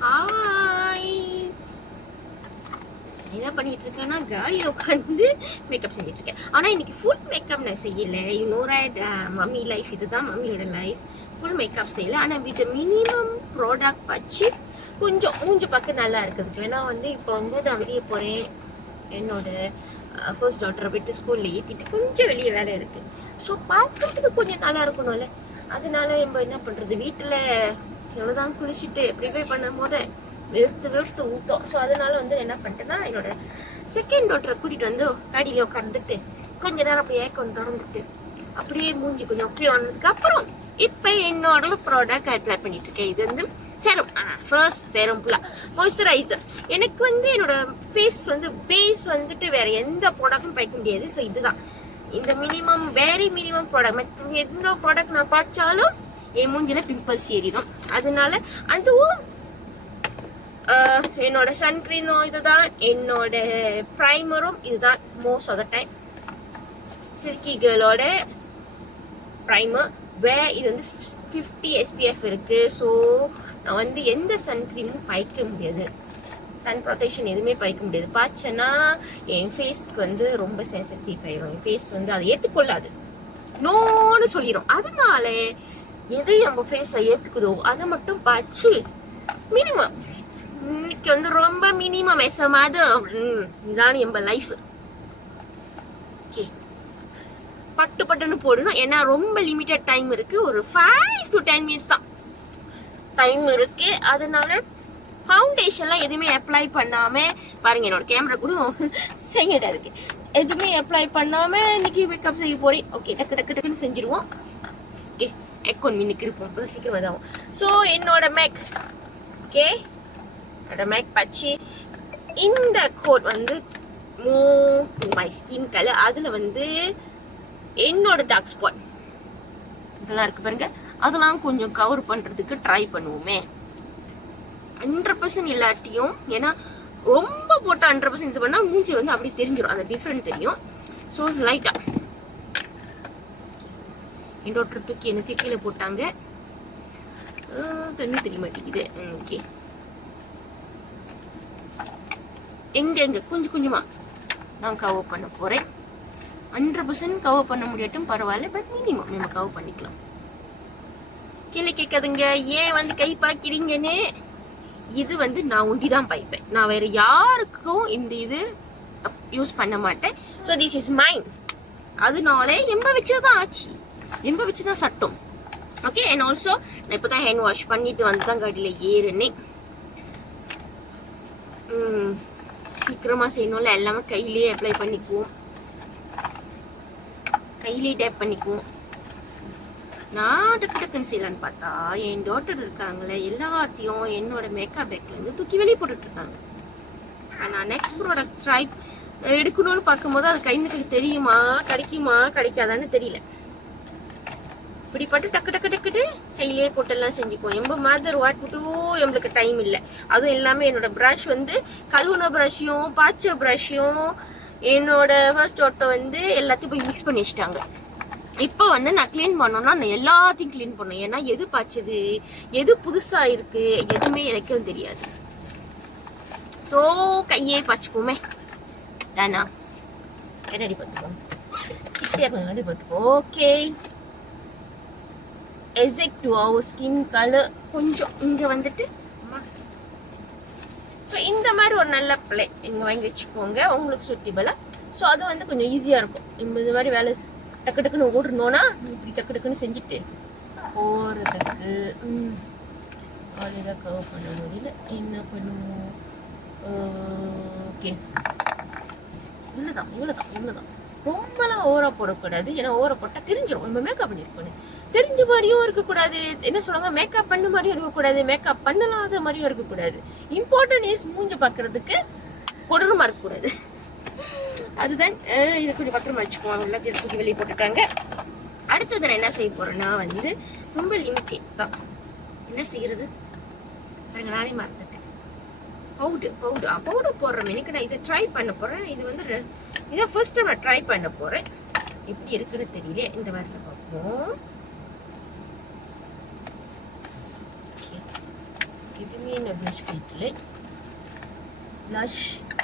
Hi, என்ன பண்ணிட்டு இருக்கேன்னா காடியில் உட்காந்து மேக்கப் செஞ்சுட்டு இருக்கேன். ஆனால் இன்னைக்கு ஃபுல் மேக்கப் நான் செய்யலை. மம்மி லைஃப், இதுதான் மம்மியோட லைஃப். ஃபுல் மேக்கப் செய்யலை, ஆனால் வித் மினிமம் ப்ராடக்ட் வச்சு கொஞ்சம் மூஞ்சி பார்க்க நல்லா இருக்கிறதுக்கு. ஏன்னா வந்து இப்போ வந்து நான் வெளியே போகிறேன், என்னோட ஃபர்ஸ்ட் டாட்டரை விட்டு ஸ்கூலில் ஏற்றிட்டு கொஞ்சம் வெளியே வேலை இருக்குது. ஸோ பார்க்கறதுக்கு கொஞ்சம் நல்லா இருக்கணும்ல, அதனால நம்ம என்ன பண்ணுறது, வீட்டில் எவ்வளோதான் குளிச்சுட்டு ப்ரிப்பேர் பண்ணும் போது வெறுத்து ஊற்றோம். ஸோ அதனால வந்து என்ன பண்ணிட்டேன்னா, என்னோட செகண்ட் டாட்டரை கூட்டிகிட்டு வந்து காடியிலே உட்காந்துட்டு கொஞ்ச நேரம் அப்படியே ஏக்கம் திறந்துட்டு அப்படியே மூஞ்சி கொஞ்சம் ஓகே ஆனதுக்கு அப்புறம் இப்போ என்னோட ப்ராடக்ட் அப்ளை பண்ணிட்டு இருக்கேன். இது வந்து சேரம், ஃபர்ஸ்ட் சேரம் ஃபுல்லாக மாய்ஸ்சரைசர். எனக்கு வந்து என்னோட ஃபேஸ் வந்து பேஸ் வந்துட்டு வேற எந்த ப்ராடக்டும் பார்க்க முடியாது. ஸோ இதுதான் இந்த மினிமம், வெரி மினிமம் ப்ராடக்ட். எந்த ப்ராடக்ட் நான் பார்த்தாலும் என் மூஞ்சில பிம்பிள்ஸ் ஏறிடும். அதனால அதுவும் என்னோட சன்ஸ்கிரீனும் இதுதான், என்னோட ப்ரைமரும் இதுதான். Most of the time silky கேர்ளோட ப்ரைமர் இது வந்து 50 SPF இருக்கு. ஸோ நான் வந்து எந்த சன்ஸ்கிரீமும் பாய்க்க முடியாது, சன் ப்ரொடெக்ஷன் எதுவுமே பாய்க்க முடியாது. பாய்ச்சேன்னா என் ஃபேஸ்க்கு வந்து ரொம்ப சென்சிட்டிவ் ஆயிடும். என் ஃபேஸ் வந்து அதை ஏற்றுக்கொள்ளாது, நோன்னு சொல்லிடும். அதனால எது நம்ம ஃபேஸ்ல ஏற்றுக்குதோ அதை மட்டும் பாய்ச்சி மினிமம், இன்னைக்கு வந்து ரொம்ப மினிமம் எசமாது இதான் நம்ம லைஃப். ஓகே, பட்டுன்னு போடணும். ஏன்னா ரொம்ப லிமிட்டட் டைம் இருக்கு, ஒரு 5 to 10 minutes தான் டைம் இருக்கு. அதனால ஃபவுண்டேஷன்லாம் எதுவுமே அப்ளை பண்ணாம பாருங்க, என்னோட கேமரா கூட செங்கடா இருக்கு. எதுவுமே அப்ளை பண்ணாம இன்னைக்கு மேக்கப் செய்ய போறேன். ஓகே, டக்குன்னு செஞ்சிருவோம். ஓகே, எக்கோன் மின்னுக்கு இருப்போம், அப்போ சீக்கிரம் இதாகும். ஸோ என்னோட மேக், ஓகே, என்னோட மேக் பச்சி இந்த கோட் வந்து மை ஸ்கின் கலர். அதில் வந்து என்னோட டார்க் ஸ்பாட் இதெல்லாம் இருக்கு பாருங்க, அதெல்லாம் கொஞ்சம் கவர் பண்ணுறதுக்கு ட்ரை பண்ணுவோமே. 100% இல்லாட்டியும், ஏன்னா ரொம்ப போட்டால் 100% இது பண்ணால் மூஞ்சி வந்து அப்படி தெரிஞ்சிடும், அந்த டிஃப்ரெண்ட் தெரியும். ஸோ லைட்டாக என்னோட ட்ரிப்புக்கு என்ன கீழே போட்டாங்க, கண்ணு தெரிய மாட்டேங்குது. ஓகே, எங்க கொஞ்சமா நான் கவர் பண்ண போறேன். 100% கவர் பண்ண முடியாட்டும் பரவாயில்ல, பட் மினிமம் நம்ம கவர் பண்ணிக்கலாம். கீழே கேட்காதுங்க ஏன் வந்து கை பாக்கிறீங்கன்னு. இது வந்து நான் ஒண்டி தான் பாய்ப்பேன், நான் வேற யாருக்கும் இந்த இது யூஸ் பண்ண மாட்டேன். So this is mine. அதனால எம்ப வச்சுதான் ஆச்சு, எம்ப வச்சுதான் சட்டம். ஓகே, அண்ட் ஆல்சோ நான் இப்போ தான் ஹேண்ட் வாஷ் பண்ணிட்டு வந்து தான் காடியில் ஏறுனேன். சீக்கிரமாக செய்யணும்ல, எல்லாமே கையிலேயே அப்ளை பண்ணிக்குவோம், கையிலேயே டேப் பண்ணிக்குவோம். நான் டக்குன்னு செய்யலான்னு பார்த்தா என் டாட்டர் இருக்காங்களே, எல்லாத்தையும் என்னோட மேக்கப் பேக்லேருந்து தூக்கி வெளியே போட்டுட்டு இருக்காங்க. நான் நெக்ஸ்ட் ப்ராடக்ட் ட்ரை எடுக்கணும்னு பார்க்கும்போது அது கைக்கு தெரியுமா, கிடைக்காதான்னு தெரியல. இப்படி பட்டு டக்கு கையிலேயே போட்டெல்லாம் செஞ்சுக்குவோம். எம்ப மாதர் வாட் விட்டும் எங்களுக்கு டைம் இல்லை. அதுவும் எல்லாமே என்னோட ப்ரஷ் வந்து கழுவுன ப்ரஷ்ஷையும் பாய்ச்ச ப்ரஷ்ஷையும் என்னோட ஃபர்ஸ்ட் டாட்டர் வந்து எல்லாத்தையும் போய் மிக்ஸ் பண்ணி வச்சுட்டாங்க. இப்போ வந்து நான் க்ளீன் பண்ணோன்னா நான் எல்லாத்தையும் க்ளீன் பண்ணேன். ஏன்னா எது பாய்ச்சது எது புதுசாக இருக்கு எதுவுமே எனக்கும் தெரியாது. ஸோ கையே பாய்ச்சிக்குவோமே தானா. என்னடி பார்த்துக்கோம், கிட்டே கொஞ்சம் அடி பார்த்துக்கோ. Okay, exact to our skin colour கொஞ்சம் இங்கே வந்துட்டு. ஸோ இந்த மாதிரி ஒரு நல்ல பிளே இங்கே வாங்கி வச்சுக்கோங்க உங்களுக்கு சுட்டிபலாக. ஸோ அது வந்து கொஞ்சம் ஈஸியாக இருக்கும். இந்த மாதிரி வேலை டக்குன்னு ஓடணும்னா இப்படி டக்குன்னு செஞ்சுட்டு போகிறதுக்கு அவ்வளோதான். கவர் பண்ண முடியல, என்ன பண்ணுவோம். ஓகே, இவ்வளோதான். ரொம்பலாம் ஓவரா போடக்கூடாது, ஏன்னா ஓவரா போட்டால் தெரிஞ்சிடும் நம்ம மேக்கப் பண்ணியிருக்கோன்னு. தெரிஞ்ச மாதிரியும் இருக்கக்கூடாது, என்ன சொல்லுவாங்க, மேக்கப் பண்ண மாதிரியும் இருக்கக்கூடாது, மேக்கப் பண்ணலாத மாதிரியும் இருக்கக்கூடாது. இம்பார்ட்டன்ட் இஸ் மூஞ்சி பார்க்கறதுக்கு கொடூரமாக இருக்கக்கூடாது. அதுதான் இது கொஞ்சம் பத்திரமா வச்சுக்குவோம். எல்லாத்தையும் எடுத்து வெளியே போட்டுட்டாங்க. அடுத்தது நான் என்ன செய்ய போறேன்னா வந்து ரொம்ப லிமிட்டட் தான். என்ன செய்யறது, நானே மறந்துட்டேன். பவுடர் போடுறேன். எனக்கு நான் இதை ட்ரை பண்ண போறேன். இது வந்து இதான் ஃபர்ஸ்ட் டைம் நான் ட்ரை பண்ண போறேன். எப்படி இருக்குன்னு தெரியல. இந்த மாதிரி பார்ப்போம். இதுவுமே நான் ப்ளஷ் பிடிக்கல.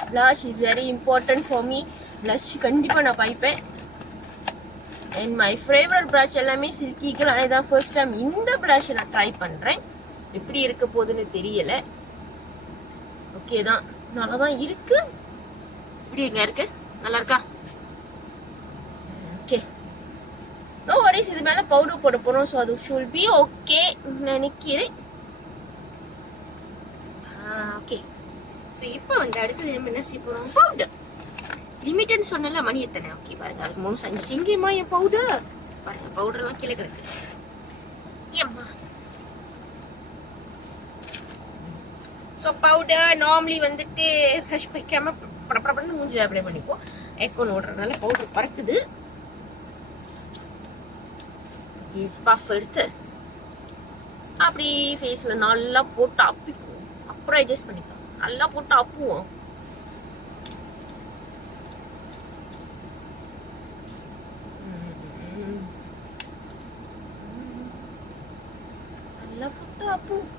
Blush is very important for me. Blush கண்டிப்பாக நான் பாய்ப்பேன். அண்ட் மை ஃபேவரட் ப்ளஷ் எல்லாமே சில்கிகள். ஆனால் இதான் ஃபர்ஸ்ட் டைம் இந்த ப்ளஷை நான் ட்ரை பண்ணுறேன். எப்படி இருக்க போகுதுன்னு தெரியலை. ஓகே தான், நல்லா தான் இருக்கு. இப்படி எங்க இருக்கு, நல்லா இருக்கா? Okay, no worries. இது மேலே பவுடர் போட போகிறோம். ஸோ அது ஷுல் பி ஓகே நினைக்கிறேன். ஓகே, ஸோ இப்போ வந்து அடுத்தது நம்ம என்ன செய்ய போகிறோம்? பவுடர் லிமிட்டட்னு சொன்னல, மணி எத்தனை? ஓகே பாருங்க, அது 3 செஞ்சு எங்கேயுமா என் பவுடர் பாருங்க. பவுடர்லாம் கீழே கிடக்கு. ஏம்மா, ஸோ பவுடர் நார்மலி வந்துட்டு ஃப்ரெஷ் வைக்காம படப்படன்னு மூஞ்சில் அப்ளை பண்ணிப்போம். ஏக்கோன் ஓடுறதுனால பவுடர் பறக்குது. பஃப் எடுத்து அப்படி ஃபேஸில் நல்லா போட்டு அப்பிக்குவோம். அப்புறம் அட்ஜஸ்ட் பண்ணிப்போம். நல்லா போட்டு அப்புவோம். நல்லா போட்டு அப்புவோம்.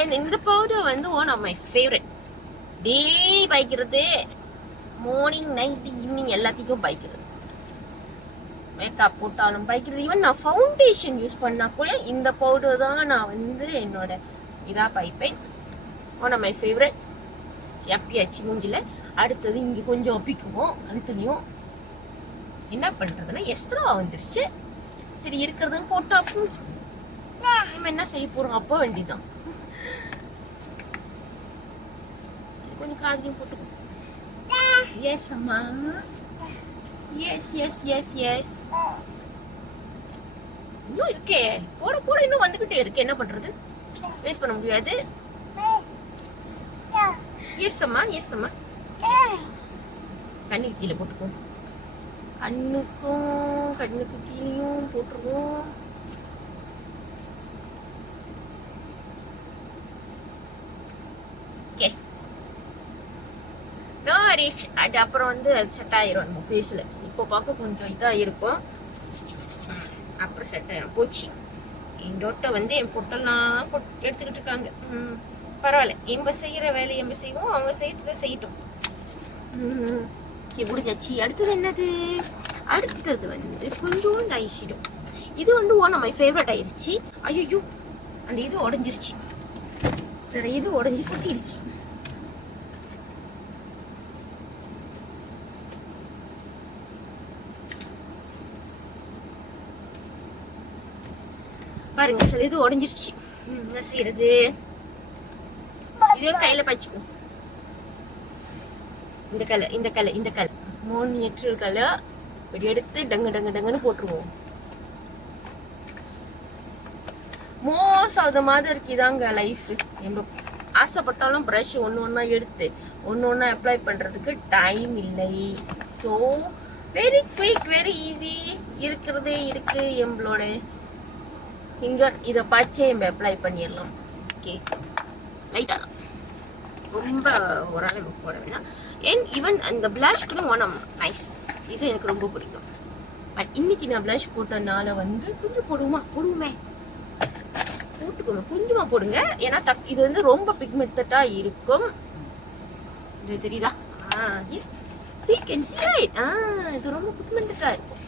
அண்ட் இந்த பவுடர் வந்து one of my favourite. Daily பாய்க்கிறது, மார்னிங் நைட் ஈவினிங் எல்லாத்துக்கும் பாய்க்கிறது. மேக்கப் போட்டாலும் பாய்க்கிறது. ஈவன் நான் ஃபவுண்டேஷன் யூஸ் பண்ணா கூட இந்த பவுடர் தான் நான் வந்து என்னோட இதாக பாய்ப்பேன். One of my favourite. எப்பியாச்சு மூஞ்சில். அடுத்தது இங்கே கொஞ்சம் ஒப்பிக்குவோம். அடுத்ததையும் என்ன பண்ணுறதுன்னா எஸ்ட்ரா வந்துருச்சு. சரி, இருக்கிறதுன்னு போட்டு அப்போ நம்ம என்ன செய்ய போகிறோம்? அப்போ வேண்டிதான். கொஞ்சம் காதிலையும் போட்டுக்கோ. எஸ் அம்மா, எஸ் எஸ் எஸ் எஸ். இன்னும் இருக்கே, போட போட இன்னும் வந்துகிட்டே இருக்கு. என்ன பண்றது? வேஸ்ட் பண்ண முடியாது. எஸ் அம்மா, எஸ் அம்மா. கண்ணுக்கு கீழே போட்டுக்கோ. கண்ணுக்கு கீழேயும் போட்டுருவோம். ஓகே, அது அப்புறம் வந்து அது செட் ஆயிரும் நம்ம ஃபேஸில். இப்போ பார்க்க கொஞ்சம் இதாக இருக்கும், அப்புறம் செட் ஆயிரும். போச்சு. என் டோட்டை வந்து என் பொட்டெல்லாம் எடுத்துக்கிட்டு இருக்காங்க. பரவாயில்ல, எம்ப செய்கிற வேலையை எம்ப செய்வோம், அவங்க செய்யறதை செய்யட்டும். முடிஞ்சாச்சு. அடுத்தது என்னது? அடுத்தது வந்து கொஞ்சம் ஐஷேடோ. இது வந்து ஒன் ஆஃப் மை ஃபேவரட் ஆயிடுச்சு. ஐயோ, அந்த இது உடஞ்சிருச்சு. சரி, இது உடஞ்சி கொட்டிருச்சு. பாருங்க, சரி இது உடஞ்சிருச்சு. என்ன செய்யறது? இதே கையில பச்சுக்கும். இந்த கலர் மோனியேட்ரல் கலர் இப்படி எடுத்து டங்குன்னு போட்டுருவோம். மோஸ்ட் ஆஃப் த மாதிரி இருக்குதாங்க லைஃப். நம்ம ஆசைப்பட்டாலும் ப்ரஷ் ஒன்று எடுத்து ஒன்று அப்ளை பண்ணுறதுக்கு டைம் இல்லை. So very quick, very easy இருக்கிறதே இருக்கு. எங்களோட ஃபிங்கர் இதை பச்சை நம்ம அப்ளை பண்ணிடலாம். ஓகே, லைட்டாக தான், ரொம்ப ஓரளவு போட வேணாம். அண்ட் ஈவன் அந்த பிளாஷ் கூட ஒன் நைஸ். இது எனக்கு ரொம்ப பிடிக்கும். பட் இன்னைக்கு நான் பிளாஷ் போட்டனால வந்து கொஞ்சம் போடுவோமே, போட்டுக்கோங்க, கொஞ்சமாக போடுங்க. ஏன்னா இது வந்து ரொம்ப பிக்மெண்டடாக இருக்கும். இது தெரியுதா? Yes, see can see right. இது ரொம்ப பிக்மெண்டடாக இருக்கும்.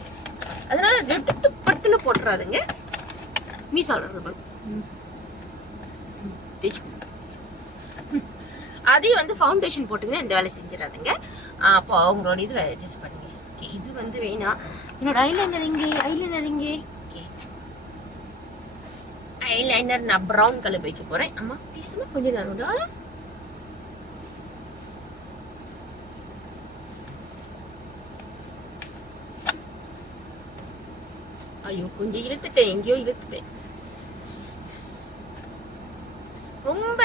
அதனால எடுத்து பட்டுன்னு போட்டுறாதுங்க. மீ சொல்றது தேய்ச்சி அதே வந்து ஃபவுண்டேஷன் போட்டுங்கன்னா இந்த வேலை செஞ்சிடாதுங்க. அப்போ அவங்களோட இதில் அட்ஜஸ்ட் பண்ணுங்க. ஓகே, இது வந்து வேணாம். என்னோட ஐலைனர் இங்கே. ஓகே, ஐலைனர் நான் ப்ரௌன் கலர் வைக்க போகிறேன். அம்மா பேசுமா கொஞ்சம் நேரோட. ஐயோ, கொஞ்சம் இழுத்துட்டேன், எங்கேயோ இழுத்துட்டேன். ரொம்ப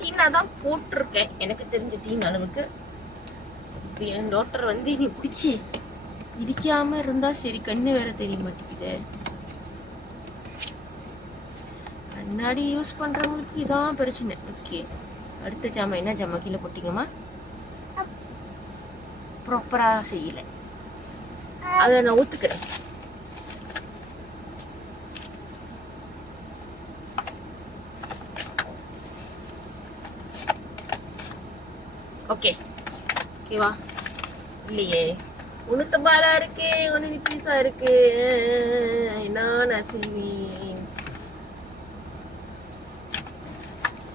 தீனா தான் போட்டிருக்கேன், எனக்கு தெரிஞ்ச தீன் அளவுக்கு. இப்போ என் டாக்டர் வந்து நீ பிடிச்சி இடிக்காம இருந்தா சரி. கண்ணு வேற தெரிய மாட்டேங்குது. கண்ணாடி யூஸ் பண்றவங்களுக்கு இதான் பிரச்சனை. ஓகே, அடுத்த ஜாமா என்ன ஜாமா கீழே போட்டீங்கம்மா? ப்ராப்பரா செய்யல. அதை நான் ஒத்துக்கிறேன். ஓகே ஓகேவா? இல்லையே, ஒன்று தபாலா இருக்கு, ஒன்று நிப்பீஸா இருக்கு. நான் செய்வேன்.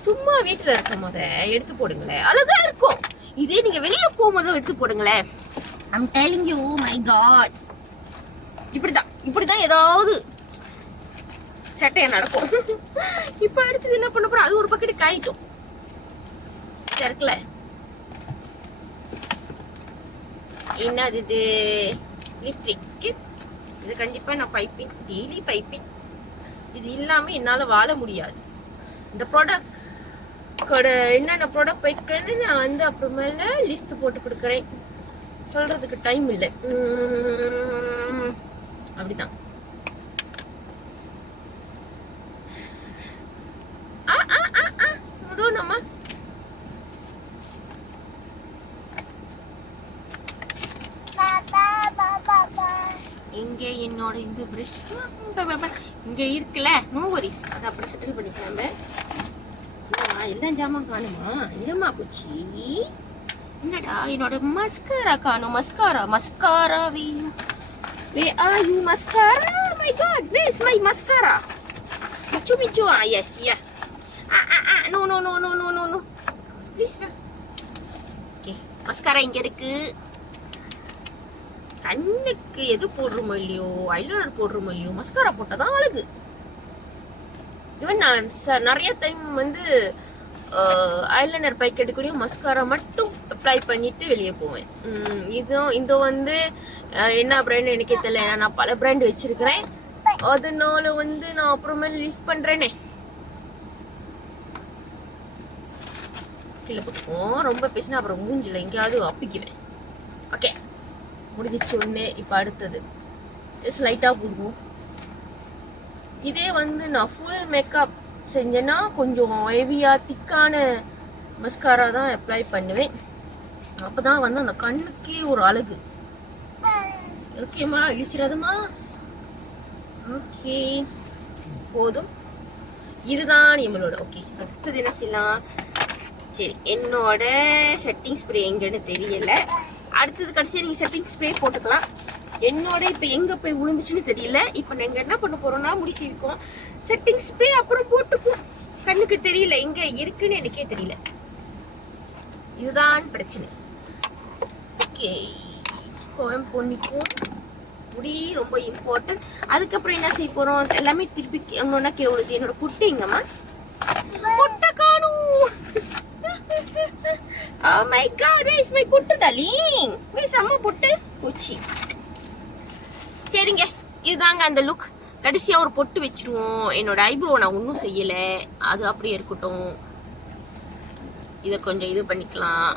சும்மா வீட்டுல இருக்கும் போத எடுத்து போடுங்களேன், அழகா இருக்கும். இதே நீங்க வெளியே போகும்போது எடுத்து போடுங்களேன். I'm telling you, my God. இப்படிதான் ஏதாவது சட்டையா நடக்கும். இப்ப அடுத்தது என்ன பண்ண போறோம்? அது ஒரு பக்கெட் காயிட்டும் இருக்குல்ல. என்னது இது? லிப்ஸ்டிக். இது கண்டிப்பா நான் பைப்பிங், டெய்லி பைப்பிங். இது இல்லாம என்னால வாழ முடியாது. இந்த ப்ராடக்ட் என்னென்ன ப்ராடக்ட் வைக்கிறேன்னு நான் வந்து அப்புறமேல லிஸ்ட் போட்டு கொடுக்குறேன். சொல்றதுக்கு டைம் இல்லை. அப்படிதான். நம்ம இங்க என்னோட இந்த பிரஷ் இங்க இருக்குல்ல, நோ வரிஸ். அதை அப்படி செட்டில் பண்ணிக்கலாம். எல்லாம் ஜாமான் காணுமா? எங்கம்மா போச்சு? என்னடா என்னோட மஸ்காரா காணும். மஸ்காரா வேணும். Where are you, mascara? Oh my God, where is my mascara? Michu. Yes, yeah. No. Please lah. Okay, mascara இங்க இருக்கு. கண்ணுக்கு எது போடுறோமோ இல்லையோ, ஐலைனர் போடுறோமோ இல்லையோ, மஸ்காரா போட்டாதான் அழகு. இவன் நான் நிறைய டைம் வந்து ஐலைனர் பைக்கெட்டுக்குள்ளேயும் மஸ்காரா மட்டும் அப்ளை பண்ணிட்டு வெளியே போவேன். இந்த வந்து என்ன பிராண்ட் எனக்கே தெரியல, ஏன்னா நான் பல பிராண்ட் வச்சிருக்கிறேன். அதனால வந்து நான் அப்புறமேல லிஸ்ட் பண்றேனே. கீழே போட்டுப்போம். ரொம்ப பேசினா அப்புறம் மூஞ்சில எங்கேயாவது அப்பிக்குவேன். ஓகே, முடிஞ்சிச்சு ஒண்ணு. இப்ப அடுத்தது லைட்டா போடுவோம். இதே வந்து நான் ஃபுல் மேக்கப் செஞ்சேன்னா கொஞ்சம் ஹெவியா திக்கான மஸ்காரா தான் அப்ளை பண்ணுவேன். அப்பதான் வந்து அந்த கண்ணுக்கே ஒரு அழகு. ஓகேம்மா, இழிச்சிடாதம்மா. ஓகே, போதும். இதுதான் நம்மளோட. ஓகே, அடுத்தது என்ன செய்யலாம்? சரி, என்னோட செட்டிங் ஸ்ப்ரே எங்கன்னு தெரியல. அடுத்தது கடைசியா நீங்க செட்டிங் ஸ்ப்ரே போட்டுக்கலாம். என்னோட இப்ப எங்க போய் விழுந்துச்சுன்னு தெரியல. இப்ப நாங்க என்ன பண்ண போறோம்னா, முடி சீவிக்கும், செட்டிங் ஸ்ப்ரே அப்புறம் போட்டுக்கும். கண்ணுக்கு தெரியல எங்க இருக்குன்னு, எனக்கே தெரியல. இதுதான் பிரச்சனை. ஓகே, கோயம் பொன்னிக்கும் முடி ரொம்ப இம்பார்ட்டன்ட். அதுக்கப்புறம் என்ன செய்ய போறோம்? எல்லாமே திருப்பி ஒன்னொன்னா கீழே விழுது. என்னோட புட்டு எங்கம்மா? புட்டை காணும். Oh my God, where is my puttu darling? Where is அம்மா புட்டு? பூச்சி. சரிங்க, இதுதாங்க அந்த லுக். கடைசியா ஒரு பொட்டு வச்சிருவோம். என்னோட ஐப்ரோ நான் ஒன்றும் செய்யல, அது அப்படியே இருக்கட்டும். இதை கொஞ்சம் இது பண்ணிக்கலாம்.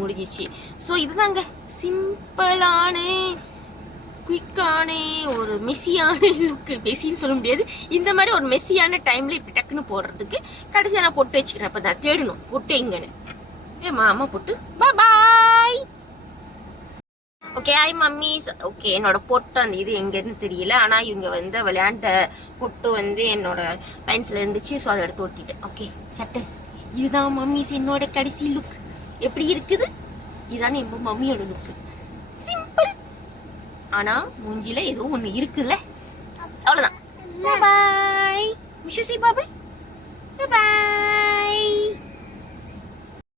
முடிஞ்சிச்சு. ஸோ இதுதாங்க சிம்பிளான குயிக்கான ஒரு மெஸ்ஸியான லுக்கு. மெஸ்ஸின்னு சொல்ல முடியாது, இந்த மாதிரி ஒரு மெஸ்ஸியான டைம்ல இப்படி டக்குன்னு போடுறதுக்கு கடைசியா நான் பொட்டு வச்சுக்கிறேன். அப்ப நான் தேடணும் பொட்டு எங்கன்னு. அம்மா பொட்டு. Bye. Okay, hi mummies. Okay, என்னோட பொட்டு அந்த இது எங்கன்னு தெரியல, ஆனா இவங்க வந்து விளையாண்ட பொட்டு வந்து என்னோட பென்சில் இருந்துச்சு. ஸோ அதை எடுத்து ஒட்டிட்டேன். ஓகே, சட்டை. இதுதான் மம்மிஸ் என்னோட கடைசி லுக். எப்படி இருக்குது? இதுதான் என் மம்மியோட லுக்கு. சிம்பிள், ஆனா மூஞ்சில ஏதோ ஒண்ணு இருக்குல்ல. அவ்வளவுதான். Bye. Wish you, say bye.